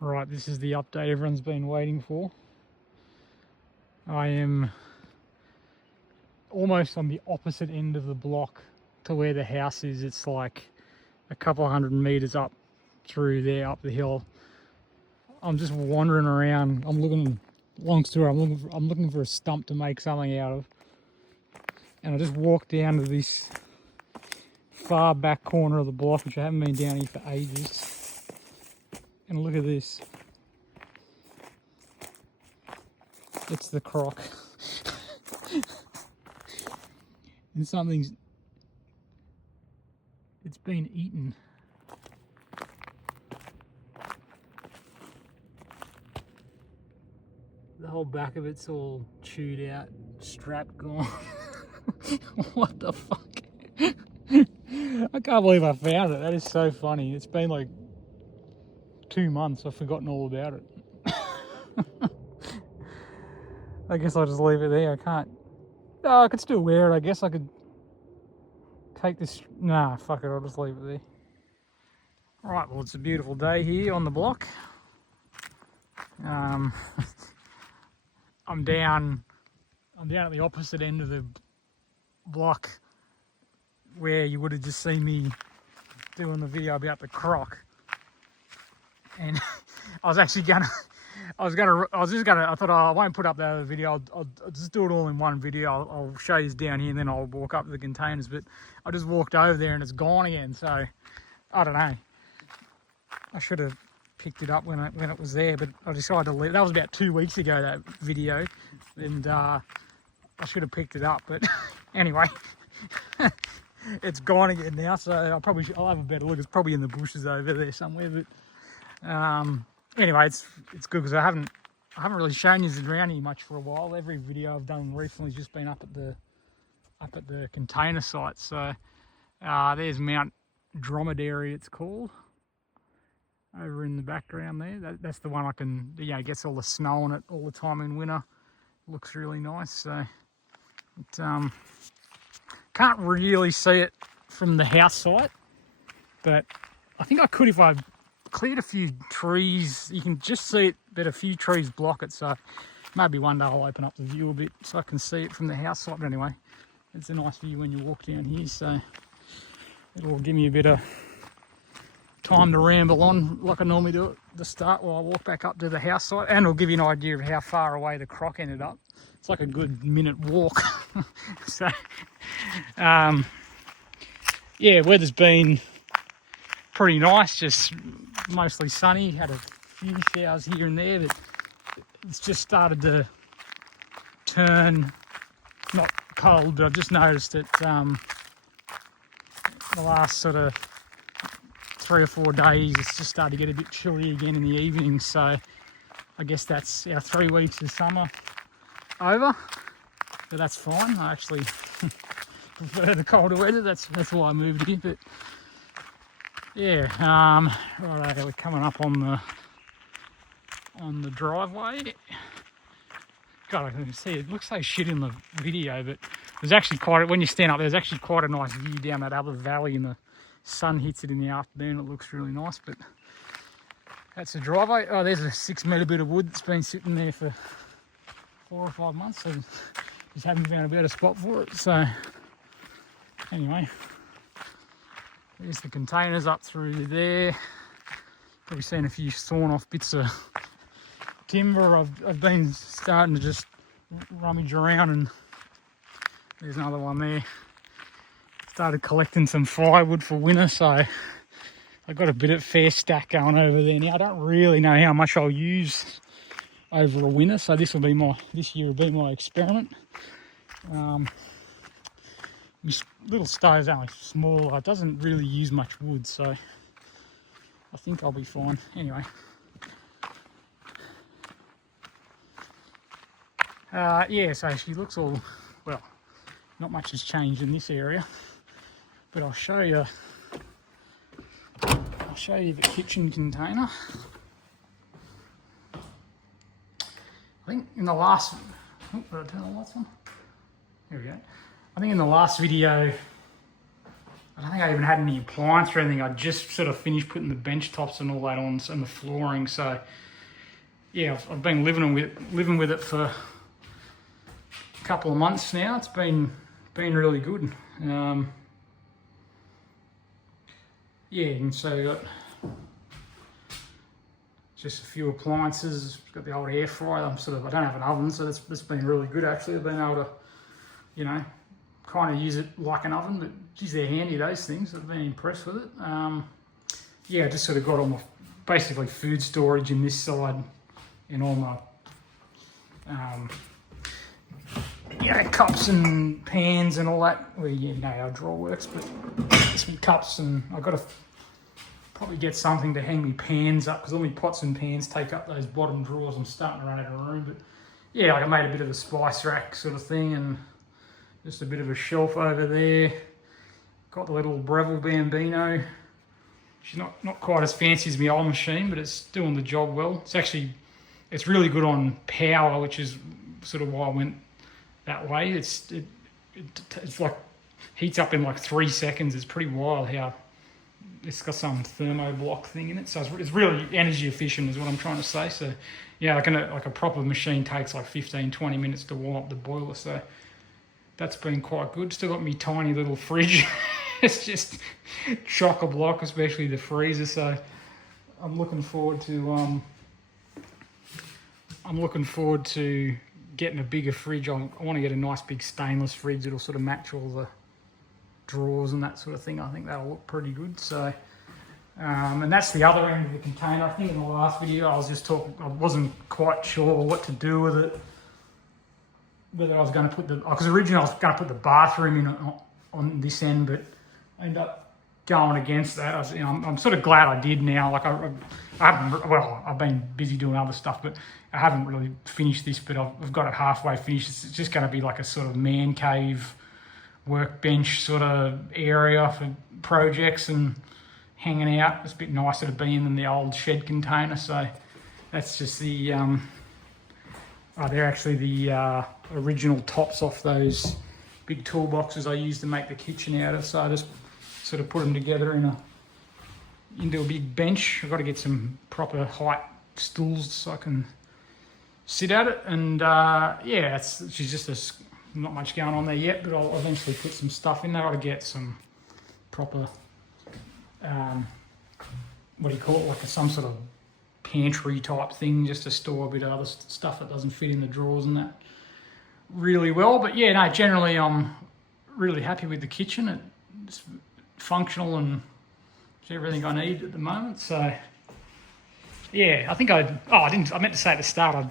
Right, this is the update everyone's been waiting for. I am almost on the opposite end of the block to where the house is. It's like a couple of 100 meters up through there, up the hill. I'm just wandering around. I'm looking, long story, I'm looking for a stump to make something out of. And I just walked down to this far back corner of the block, which I haven't been down here for ages. And look at this. It's the croc. And it's been eaten. The whole back of it's all chewed out, strap gone. What the fuck? I can't believe I found it. That is so funny. It's been like 2 months. I've forgotten all about it. I guess I'll just leave it there. I can't. Oh, I could still wear it. I guess I could take this. Nah, fuck it. I'll just leave it there. Right, well, it's a beautiful day here on the block. I'm down at the opposite end of the block where you would have just seen me doing the video about the croc. And I thought, I thought, oh, I won't put up the other video. I'll just do it all in one video. I'll show you down here and then I'll walk up to the containers. But I just walked over there and it's gone again. So I don't know. I should have picked it up when it was there, but I decided to leave. That was about 2 weeks ago, that video, and I should have picked it up. But anyway, it's gone again now. So I'll have a better look. It's probably in the bushes over there somewhere. But anyway, it's good because I haven't really shown you around here much for a while. Every video I've done recently has just been up at the container site. So there's Mount Dromedary, it's called, over in the background there. That's the one I can, gets all the snow on it all the time in winter. Looks really nice. So it, can't really see it from the house site, but I think I could if I cleared a few trees. You can just see it, but a few trees block it. So maybe one day I'll open up the view a bit so I can see it from the house site. But anyway, it's a nice view when you walk down here. So it'll give me a bit of time to ramble on like I normally do at the start while I walk back up to the house site, and it'll give you an idea of how far away the croc ended up. It's like a good minute walk. So yeah, weather's been pretty nice, just mostly sunny. Had a few showers here and there, but it's just started to turn not cold, but I've just noticed that the last sort of 3 or 4 days it's just started to get a bit chilly again in the evening. So I guess that's our 3 weeks of summer over, but that's fine. I actually prefer the colder weather. That's why I moved here. But yeah, right, we're coming up on the driveway. God, I can see it looks like shit in the video, but there's actually when you stand up, there's actually quite a nice view down that other valley, and the sun hits it in the afternoon. It looks really nice. But that's the driveway. Oh, there's a 6 metre bit of wood that's been sitting there for 4 or 5 months, so just haven't found a better spot for it. So anyway, there's the containers up through there. Probably seen a few sawn off bits of timber. I've been starting to just rummage around, and there's another one there. Started collecting some firewood for winter, so I've got a bit of fair stack going over there now. I don't really know how much I'll use over a winter, so this year will be my experiment. This little stove's only small. It doesn't really use much wood, so I think I'll be fine. Anyway, yeah, so she looks all, well, not much has changed in this area, but I'll show you the kitchen container. I think in the last, did I turn the lights on? Here we go. I think in the last video I don't think I even had any appliance or anything. I just sort of finished putting the bench tops and all that on and the flooring. So yeah, I've been living with it for a couple of months now. It's been really good. Yeah, and so you got just a few appliances. Got the old air fryer. I don't have an oven, so that's been really good actually. I've been able to, you know, kind of use it like an oven, but geez, they're handy, those things. I've been impressed with it. Yeah, I just sort of got all my basically food storage in this side and all my cups and pans and all that. Well, you know how a drawer works, but some cups, and I've got to probably get something to hang my pans up, because all my pots and pans take up those bottom drawers. I'm starting to run out of room, but yeah, like I made a bit of a spice rack sort of thing, and just a bit of a shelf over there. Got the little Breville Bambino. She's not quite as fancy as my old machine, but it's doing the job well. It's really good on power, which is sort of why I went that way. It's like heats up in like 3 seconds. It's pretty wild how it's got some thermoblock thing in it. So it's really energy efficient is what I'm trying to say. So yeah, like a proper machine takes like 15-20 minutes to warm up the boiler. So that's been quite good. Still got me tiny little fridge. It's just chock-a-block, especially the freezer. So I'm looking forward to getting a bigger fridge. I want to get a nice big stainless fridge that'll sort of match all the drawers and that sort of thing. I think that'll look pretty good. So, and that's the other end of the container. I think in the last video I wasn't quite sure what to do with it. Whether I was going to put because originally I was going to put the bathroom in on this end, but I ended up going against that. I'm sort of glad I did now. Like I've been busy doing other stuff, but I haven't really finished this, but I've got it halfway finished. It's just going to be like a sort of man cave, workbench sort of area for projects and hanging out. It's a bit nicer to be in than the old shed container. So that's just the, they're actually the original tops off those big toolboxes I used to make the kitchen out of. So I just sort of put them together into a big bench. I've got to get some proper height stools so I can sit at it. And yeah, she's just not much going on there yet, but I'll eventually put some stuff in there. I've got to get some proper, what do you call it, like some sort of pantry type thing, just to store a bit of other stuff that doesn't fit in the drawers and that really well. But yeah, no, generally I'm really happy with the kitchen. It's functional and it's everything I need at the moment. So yeah, I think I meant to say at the start, I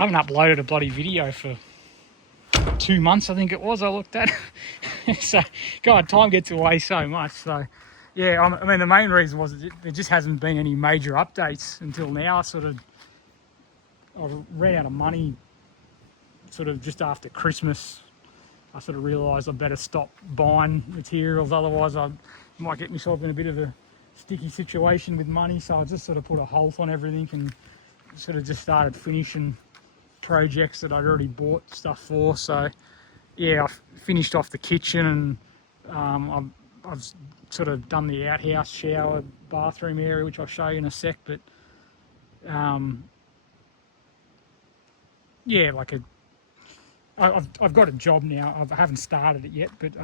haven't uploaded a bloody video for 2 months, I think it was, I looked at. So God, time gets away so much. So yeah, I mean the main reason was there just hasn't been any major updates until now. I ran out of money sort of just after Christmas. I sort of realised I better stop buying materials, otherwise I might get myself in a bit of a sticky situation with money. So I just sort of put a halt on everything and sort of just started finishing projects that I'd already bought stuff for. So yeah, I've finished off the kitchen, and I've sort of done the outhouse, shower, bathroom area, which I'll show you in a sec. But yeah, I've got a job now. I haven't started it yet, but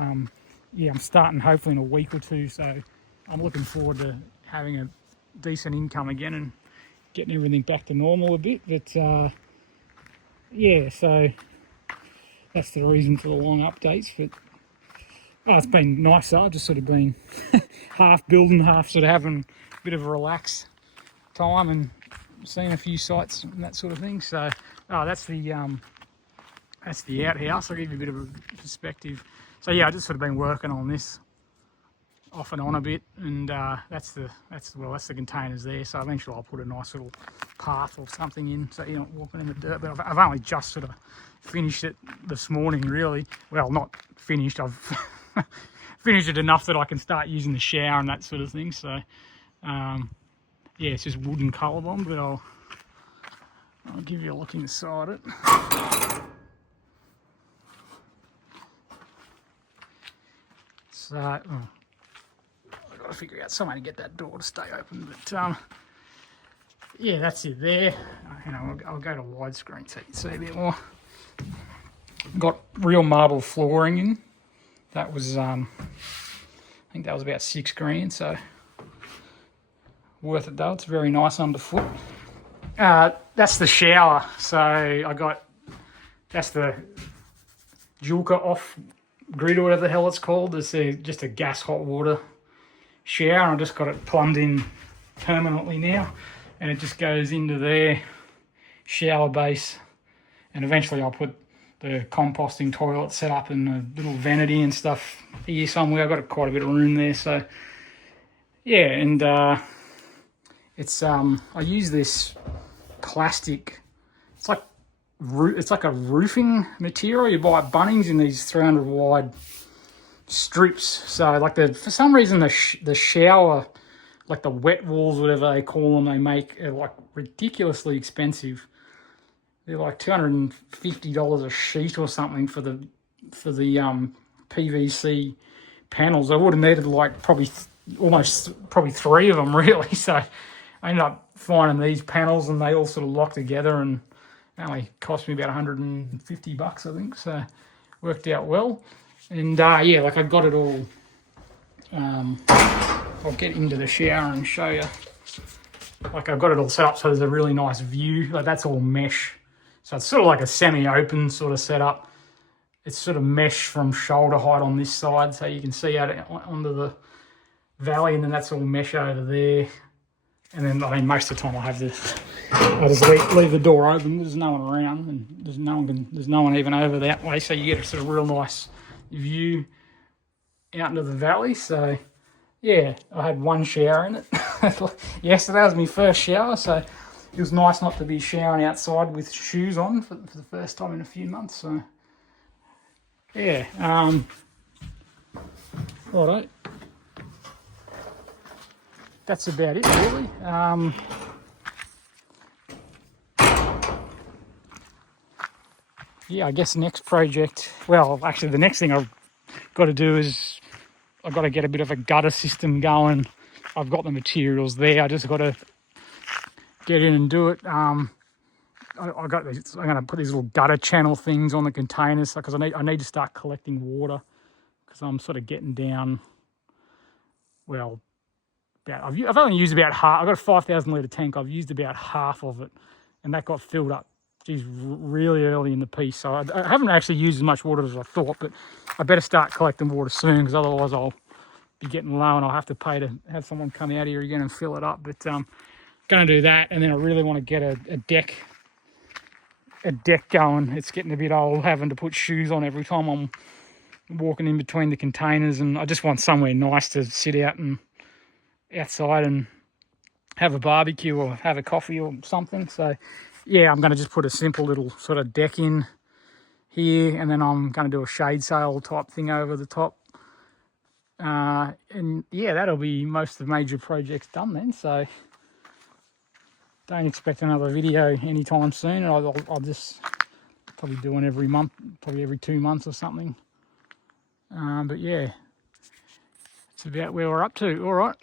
yeah, I'm starting hopefully in a week or two. So I'm looking forward to having a decent income again and getting everything back to normal a bit. But yeah, so that's the reason for the long updates. But it's been nice. I've just sort of been half building, half sort of having a bit of a relax time and seeing a few sights and that sort of thing. So that's the outhouse. I'll give you a bit of a perspective. So yeah, I just sort of been working on this off and on a bit, and that's the containers there. So eventually I'll put a nice little path or something in, so you're not walking in the dirt. But I've only just sort of finished it this morning, really. Well, not finished. I've finished it enough that I can start using the shower and that sort of thing. So yeah, it's just wooden colour-bomb, but I'll give you a look inside it. So got to figure out some way to get that door to stay open. But yeah, that's it there. I'll go to widescreen so you can see a bit more. Got real marble flooring in. That was I think that was about $6,000, so worth it though. It's very nice underfoot. That's the shower. So that's the Julka off grid or whatever the hell it's called. It's just a gas hot water shower. I just got it plumbed in permanently now, and it just goes into their shower base, and eventually I'll put the composting toilet set up in a little vanity and stuff here somewhere. I've got quite a bit of room there, so yeah. And it's I use this plastic. It's like a roofing material you buy at Bunnings in these 300 wide strips. So like for some reason the shower, like the wet walls, whatever they call them, they make are like ridiculously expensive. They're like $250 a sheet or something for the PVC panels. I would have needed like probably three of them really. So I ended up finding these panels, and they all sort of lock together, and it only cost me about $150, I think. So worked out well. And yeah, like I got it all. I'll get into the shower and show you. Like I've got it all set up so there's a really nice view. Like that's all mesh. So it's sort of like a semi-open sort of setup. It's sort of mesh from shoulder height on this side, so you can see out onto the valley, and then that's all mesh over there. And then, I mean, most of the time I just leave the door open. There's no one around, and there's no one even over that way, so you get a sort of real nice view out into the valley. So yeah, I had one shower in it. Yesterday was my first shower, so it was nice not to be showering outside with shoes on for the first time in a few months. So yeah, righto. That's about it, really. Yeah, I guess next project, well, actually the next thing I've got to do is I've got to get a bit of a gutter system going. I've got the materials there. I just got to get in and do it. I'm going to put these little gutter channel things on the containers because I need to start collecting water, because I'm sort of getting down, well, I've only used about half. I've got a 5,000 litre tank. I've used about half of it, and that got filled up really early in the piece. So I haven't actually used as much water as I thought, but I better start collecting water soon, because otherwise I'll be getting low and I'll have to pay to have someone come out here again and fill it up. But going to do that, and then I really want to get a deck going. It's getting a bit old having to put shoes on every time I'm walking in between the containers, and I just want somewhere nice to sit out and outside and have a barbecue or have a coffee or something. So yeah, I'm going to just put a simple little sort of deck in here, and then I'm going to do a shade sail type thing over the top. And yeah, that'll be most of the major projects done then. So don't expect another video anytime soon. I'll just probably do one every month, probably every 2 months or something. But yeah, it's about where we're up to. All right.